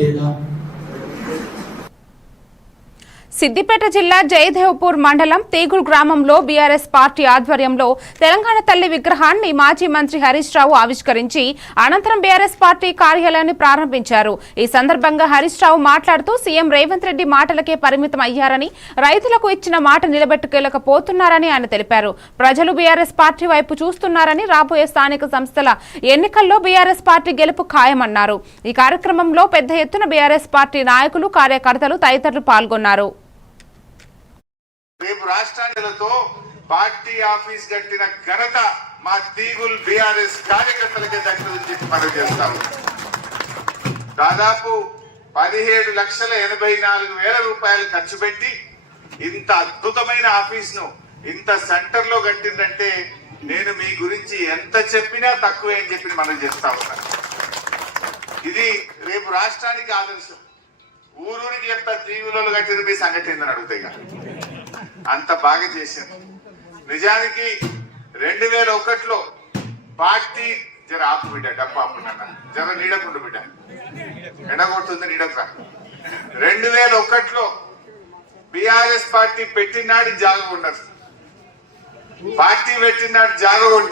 లేదా సిద్దిపేట జిల్లా జయదేవ్పూర్ మండలం తీగుల్ గ్రామంలో బీఆర్ఎస్ పార్టీ ఆధ్వర్యంలో తెలంగాణ తల్లి విగ్రహాన్ని మాజీ మంత్రి హరీష్ రావు ఆవిష్కరించి అనంతరం బీఆర్ఎస్ పార్టీ కార్యాలయాన్ని ప్రారంభించారు। ఈ సందర్భంగా హరీష్ రావు మాట్లాడుతూ సీఎం రేవంత్ రెడ్డి మాటలకే పరిమితం అయ్యారని, రైతులకు ఇచ్చిన మాట నిలబెట్టుకోలేకపోతున్నారని ఆయన తెలిపారు। ప్రజలు బీఆర్ఎస్ పార్టీ వైపు చూస్తున్నారని, రాబోయే స్థానిక సంస్థల ఎన్నికల్లో బీఆర్ఎస్ పార్టీ గెలుపు ఖాయమన్నారు। ఈ కార్యక్రమంలో పెద్ద ఎత్తున బీఆర్ఎస్ పార్టీ నాయకులు, కార్యకర్తలు తదితరులు పాల్గొన్నారు। రేపు రాష్ట్రాలతో పార్టీ ఆఫీస్ కట్టిన ఘనత మా తీగుల్ బీఆర్ఎస్ కార్యకర్తలకే దక్కుతుందని చెప్పి మనం చేస్తాము। దాదాపు 17,84,000 రూపాయలు ఖర్చు పెట్టి ఇంత అద్భుతమైన ఆఫీస్ ను ఇంత సెంటర్ లో కట్టిందంటే నేను మీ గురించి ఎంత చెప్పినా తక్కువే అని చెప్పి మనం చేస్తా ఉన్నాను। ఇది రేపు రాష్ట్రానికి ఆదర్శం। ఊరూరికి చెప్తా తీగులలో కట్టిన మీ సంగతి ఏందని అడుగుతాయి, అంత బాగా చేశారు। నిజానికి 2001లో పార్టీ జర ఆపు బిడ్డ, డబ్బు ఆపుకున్నా, జర నీడకుండా బిడ్డ, ఎండగొడుతుంది నీడకురా। 2001లో బీఆర్ఎస్ పార్టీ పెట్టినాడు జాగ ఉండదు, పార్టీ పెట్టినాడు జాగ ఉంటే